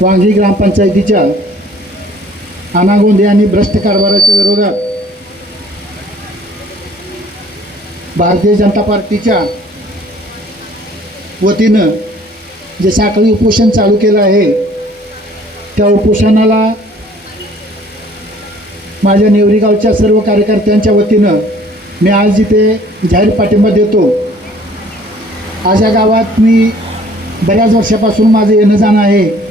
वांगी ग्रामपंचायतीच्या अनागोंदी आणि भ्रष्ट कारभाराच्या विरोधात भारतीय जनता पार्टीच्या वतीनं जे साखळी उपोषण चालू केलं आहे त्या उपोषणाला माझ्या नेवरीगावच्या सर्व कार्यकर्त्यांच्या वतीनं मी आज इथे जाहीर पाठिंबा देतो. आज या गावात मी बऱ्याच वर्षापासून माझं येणं जाणं आहे.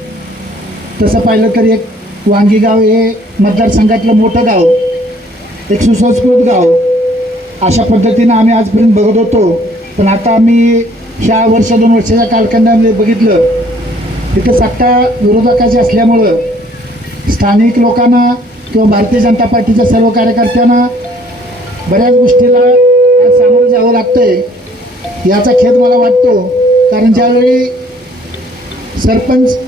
तसं पाहिलं तर एक वांगी गाव हे मतदारसंघातलं मोठं गाव. एक सुसंस्कृत गाव. अशा पद्धतीनं आम्ही आजपर्यंत बघत होतो. पण आता आम्ही ह्या वर्ष दोन वर्षाच्या कालखंडामध्ये बघितलं. तिथं सत्ता विरोधकाची असल्यामुळं स्थानिक लोकांना किंवा भारतीय जनता पार्टीच्या सर्व कार्यकर्त्यांना बऱ्याच गोष्टीला सामोरं जावं लागतंय. याचा खेद मला वाटतो. कारण ज्यावेळी सरपंच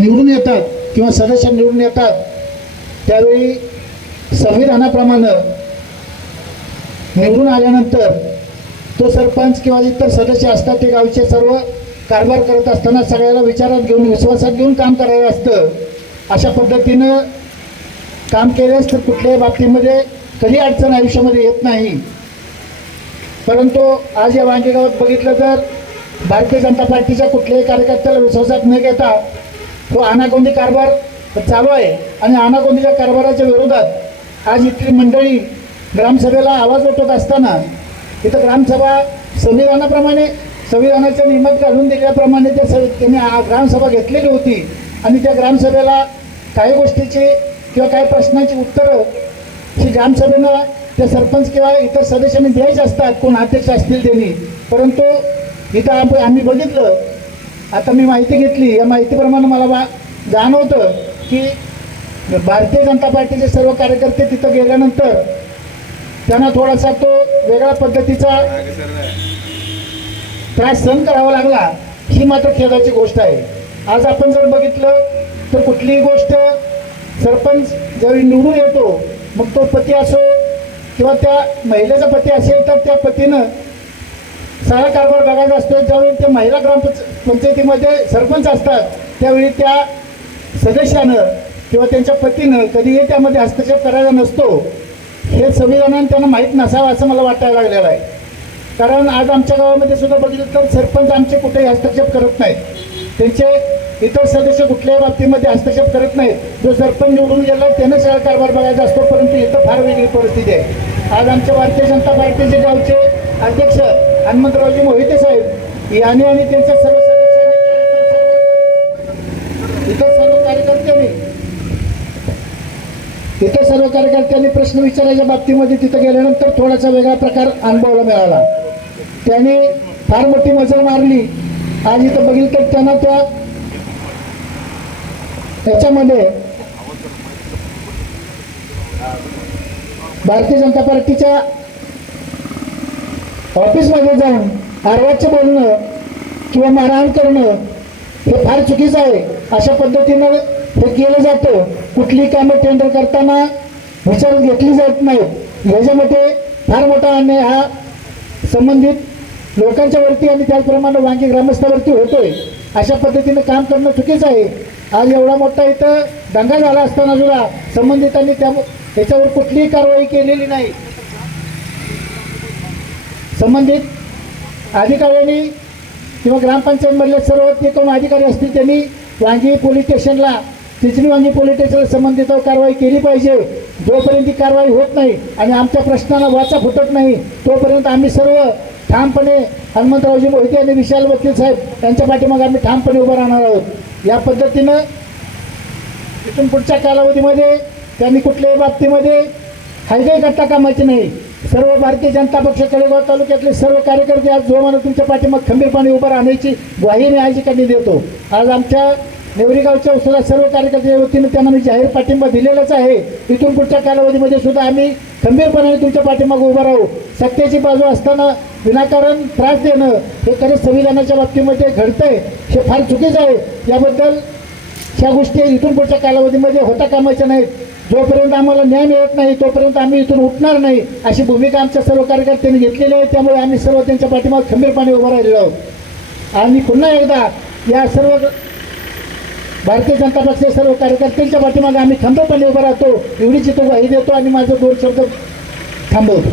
निवडून येतात किंवा सदस्य निवडून येतात त्यावेळी संविधानाप्रमाणे निवडून आल्यानंतर तो सरपंच किंवा इतर सदस्य असतात ते गावचे सर्व कारभार करत असताना सगळ्याला विचारात घेऊन विश्वासात घेऊन काम करायचं असतं. अशा पद्धतीनं काम केल्यास तर कुठल्याही बाबतीमध्ये कधी अडचण आयुष्यामध्ये येत नाही. परंतु आज या वांगेगावात बघितलं तर भारतीय जनता पार्टीच्या कुठल्याही कार्यकर्त्याला विश्वासात न घेता हो, तो अनागोंदी कारभार चालू आहे आणि अनागोंदीच्या कारभाराच्या विरोधात आज इथली मंडळी ग्रामसभेला आवाज उठवत असताना इथं ग्रामसभा संविधानाप्रमाणे संविधानाच्या नियमात घालून दिल्याप्रमाणे त्या स त्यांनी आ- ग्रामसभा घेतलेली होती आणि त्या ग्रामसभेला काही गोष्टीची किंवा काही प्रश्नांची उत्तरं ही ग्रामसभेनं त्या सरपंच किंवा इतर सदस्यांनी द्यायचे असतात कोण अध्यक्ष असतील त्यांनी. परंतु इथं आम्ही बघितलं आता मी माहिती घेतली. या माहितीप्रमाणे मला बा जाणवतं की भारतीय जनता पार्टीचे सर्व कार्यकर्ते तिथं गेल्यानंतर त्यांना थोडासा तो वेगळ्या पद्धतीचा त्रास सहन करावा लागला. ही मात्र खेदाची गोष्ट आहे. आज आपण जर बघितलं तर कुठलीही गोष्ट सरपंच ज्यावेळी निवडून येतो मग तो पती असो किंवा त्या महिलेचा पती असेल तर त्या पतीनं सारा कारभार बघायचा असतो. ज्यावेळी ते महिला ग्रामपंचायतीमध्ये सरपंच असतात त्यावेळी त्या सदस्यानं किंवा त्यांच्या पतीनं कधीही त्यामध्ये हस्तक्षेप करायचा नसतो. हे संविधानानं त्यांना माहीत नसावं असं मला वाटायला लागलेलं आहे. कारण आज आमच्या गावामध्ये सुद्धा बघितलं तर सरपंच आमचे कुठेही हस्तक्षेप करत नाहीत. त्यांचे इतर सदस्य कुठल्याही बाबतीमध्ये हस्तक्षेप करत नाहीत. जो सरपंच निवडून गेला त्यानं सगळा कारभार बघायचा असतो परंतु इथं फार वेगळी परिस्थिती आहे. आज आमच्या भारतीय जनता पार्टीचे गावचे अध्यक्ष हनुमंतरावजी मोहिते साहेब याने आणि त्यांच्या सर्व सदस्यांनी इतर सर्व कार्यकर्त्यांनी इतर सर्व कार्यकर्त्यांनी प्रश्न विचारायच्या बाबतीमध्ये तिथं गेल्यानंतर थोडासा वेगळा प्रकार अनुभवायला मिळाला. त्याने फार मोठी मजल मारली. आज इथं बघितलं तर त्यांना त्या त्याच्यामध्ये भारतीय जनता पार्टीच्या ऑफिसमध्ये जाऊन अर्वाच्य बोलणं किंवा मारहाण करणं हे फार चुकीचं आहे. अशा पद्धतीनं हे केलं जातं. कुठली कामं टेंडर करताना विचार घेतली जात नाहीत. ह्याच्यामध्ये फार मोठा अन्याय हा संबंधित लोकांच्या वरती आणि त्याचप्रमाणे वांगी ग्रामस्थावरती होतोय. अशा पद्धतीनं काम करणं चुकीचं आहे. आज एवढा मोठा इथं दंगा झाला असताना सुद्धा संबंधितांनी त्या त्याच्यावर कुठलीही कारवाई केलेली नाही. संबंधित अधिकाऱ्यांनी किंवा ग्रामपंचायतमधले सर्व ते कोण अधिकारी असतील त्यांनी वांगी पोलीस स्टेशनला चिचणी वांगी पोलीस स्टेशनला संबंधित कारवाई केली पाहिजे. जोपर्यंत ती कारवाई होत नाही आणि आमच्या प्रश्नाला वाचा फुटत नाही तोपर्यंत आम्ही सर्व ठामपणे हनुमंतरावजी मोहिते आणि विशाल वकील साहेब यांच्या पाठीमागे आम्ही ठामपणे उभं राहणार आहोत. या पद्धतीनं इथून पुढच्या कालावधीमध्ये त्यांनी कुठल्याही बाबतीमध्ये हायगाई करता कामाची नाही. सर्व भारतीय जनता पक्ष कडेगाव तालुक्यातले सर्व कार्यकर्ते आज जोमानं तुमच्या पाठीमाग खंबीरपणे उभं राहण्याची ग्वाही मी आज ठिकाणी देतो. आज आमच्या नेवरीगावच्या सुद्धा सर्व कार्यकर्त्यांच्या वतीनं त्यांना मी जाहीर पाठिंबा दिलेलाच आहे. इथून पुढच्या कालावधीमध्ये सुद्धा आम्ही खंबीरपणाने तुमच्या पाठीमागे उभं राहू. सत्तेची बाजू असताना विनाकारण त्रास देणं हे खरंच संविधानाच्या बाबतीमध्ये घडतंय. हे फार चुकीचं आहे. याबद्दल ह्या गोष्टी इथून पुढच्या कालावधीमध्ये होता कामाच्या नाहीत. जोपर्यंत आम्हाला न्याय मिळत नाही तोपर्यंत आम्ही इथून उठणार नाही अशी भूमिका आमच्या सर्व कार्यकर्त्यांनी घेतलेली आहे. त्यामुळे आम्ही सर्व त्यांच्या पाठीमागे खंबीरपणे उभं राहिलेलो आहोत. आणि पुन्हा एकदा या सर्व भारतीय जनता पक्षाच्या सर्व कार्यकर्त्यांच्या पाठीमागे आम्ही खंबीरपणे उभं राहतो. एवढीच इथं ग्वाही देतो आणि माझं दोन शब्द थांबवतो.